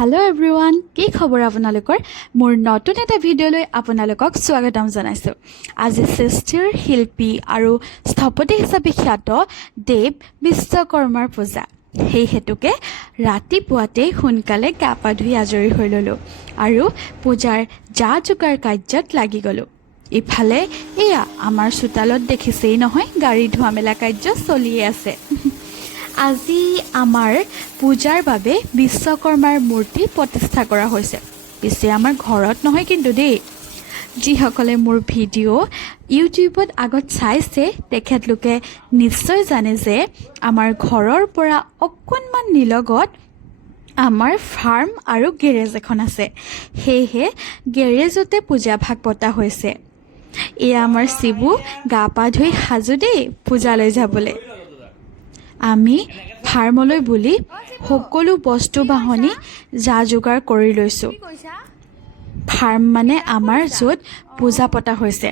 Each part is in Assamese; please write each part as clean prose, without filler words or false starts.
हेलो एवरीवन की खबर आपनालोकर मोर नतुन एटा भिडिओলৈ आपनालोকক स्वागतम जनाइছো। আজি सृष्टिर शिल्पी আৰু স্থপতি হিচাপে খ্যাত দেৱ বিশ্বকৰ্মাৰ পূজা। সেই হেতুকে ৰাতিপুৱাতে সোনকালে গা পা ধুই আজৰি হৈ ললো আৰু পূজাৰ যা যোগাৰ কাৰ্যত লাগি গলো। ইফালে এয়া আমাৰ চোতালত দেখিছেই নহয় গাড়ী ধোৱা মেলা কাৰ্য চলিয়ে আছে। আজি আমাৰ পূজাৰ বাবে বিশ্বকৰ্মাৰ মূৰ্তি প্ৰতিষ্ঠা কৰা হৈছে। পিছে আমাৰ ঘৰত নহয় কিন্তু দেই। যিসকলে মোৰ ভিডিঅ' ইউটিউবত আগত চাইছে তেখেতলোকে নিশ্চয় জানে যে আমাৰ ঘৰৰ পৰা অকণমান নিলগত আমাৰ ফাৰ্ম আৰু গেৰেজ এখন আছে। সেয়েহে গেৰেজতে পূজা ভাগ পতা হৈছে। এয়া আমাৰ শিবু গা পা ধুই সাজু দেই পূজালৈ যাবলৈ। আমি ফাৰ্মলৈ বুলি সকলো বস্তু বাহনি যা যোগাৰ কৰি লৈছোঁ। ফাৰ্ম মানে আমাৰ য'ত পূজা পতা হৈছে।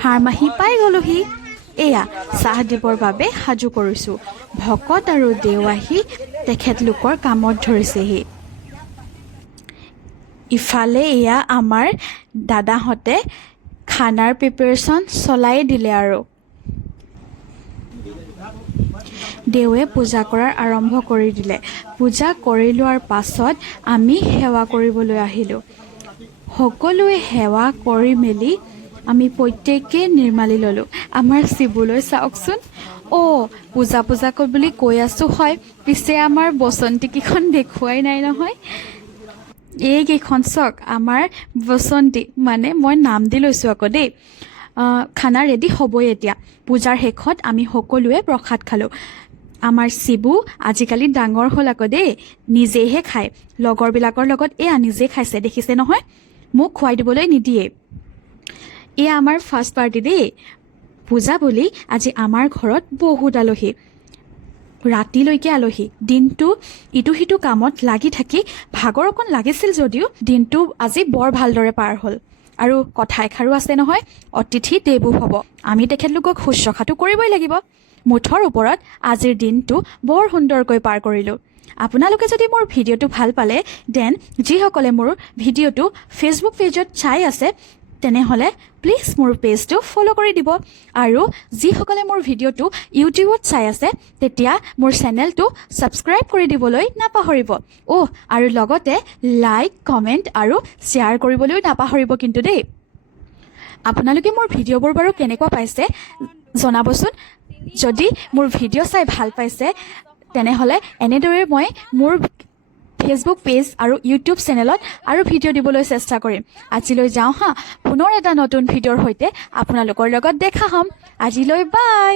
ফাৰ্ম আহি পাই গ'লোহি। এয়া চাহ দিবৰ বাবে সাজু কৰিছোঁ। ভকত আৰু দেও আহি তেখেতলোকৰ কামত ধৰিছেহি। ইফালে এয়া আমাৰ দাদাহঁতে খানাৰ প্ৰিপেৰেশ্যন চলাই দিলে আৰু দেৱে পূজা কৰাৰ আৰম্ভ কৰি দিলে। পূজা কৰি লোৱাৰ পাছত আমি সেৱা কৰিবলৈ আহিলোঁ। সকলোৱে সেৱা কৰি মেলি আমি প্ৰত্যেকেই নিৰ্মালি ল'লোঁ। আমাৰ শিৱলৈ চাওকচোন। পূজা বুলি কৈ আছোঁ হয়, পিছে আমাৰ বসন্তীকেইখন দেখুৱাই নাই নহয়। এইকেইখন চাওক আমাৰ বসন্তী, মানে মই নাম দি লৈছোঁ আকৌ দেই। খানা ৰেডি হ'বই এতিয়া। পূজাৰ শেষত আমি সকলোৱে প্ৰসাদ খালোঁ। আমাৰ শিবু আজিকালি ডাঙৰ হ'ল আকৌ দেই, নিজেহে খায়। লগৰবিলাকৰ লগত এয়া নিজে খাইছে দেখিছে নহয়, মোক খুৱাই দিবলৈ নিদিয়ে। এয়া আমাৰ ফাৰ্ষ্ট পাৰ্টি দেই। পূজা বুলি আজি আমাৰ ঘৰত বহুত আলহী, ৰাতিলৈকে আলহী। দিনটো ইটো সিটো কামত লাগি থাকি ভাগৰ অকণ লাগিছিল যদিও দিনটো আজি বৰ ভালদৰে পাৰ হ'ল। আৰু কথা এষাৰো আছে নহয়, অতিথি দেৱো ভৱ। আমি তেখেতলোকক শুশ্ৰূষাটো কৰিবই লাগিব। মুঠৰ ওপৰত আজিৰ দিনটো বৰ সুন্দৰকৈ পাৰ কৰিলোঁ। আপোনালোকে যদি মোৰ ভিডিঅ'টো ভাল পালে দেন যিসকলে মোৰ ভিডিঅ'টো ফেচবুক পেজত চাই আছে তেনেহ'লে প্লিজ মোৰ পেজটো ফ'ল' কৰি দিব। আৰু যিসকলে মোৰ ভিডিঅ'টো ইউটিউবত চাই আছে তেতিয়া মোৰ চেনেলটো ছাবস্ক্ৰাইব কৰি দিবলৈ নাপাহৰিব। আৰু লগতে লাইক কমেণ্ট আৰু শ্বেয়াৰ কৰিবলৈও নাপাহৰিব কিন্তু দেই। আপোনালোকে মোৰ ভিডিঅ'বোৰ বাৰু কেনেকুৱা পাইছে জনাবচোন। যদি মোৰ ভিডিঅ' চাই ভাল পাইছে তেনেহ'লে এনেদৰে মই মোৰ ফেচবুক পেজ আৰু ইউটিউব চেনেলত আৰু ভিডিঅ' দিবলৈ চেষ্টা কৰিম। আজিলৈ যাওঁ পুনৰ এটা নতুন ভিডিঅ'ৰ সৈতে আপোনালোকৰ লগত দেখা হ'ম। আজিলৈ বাই।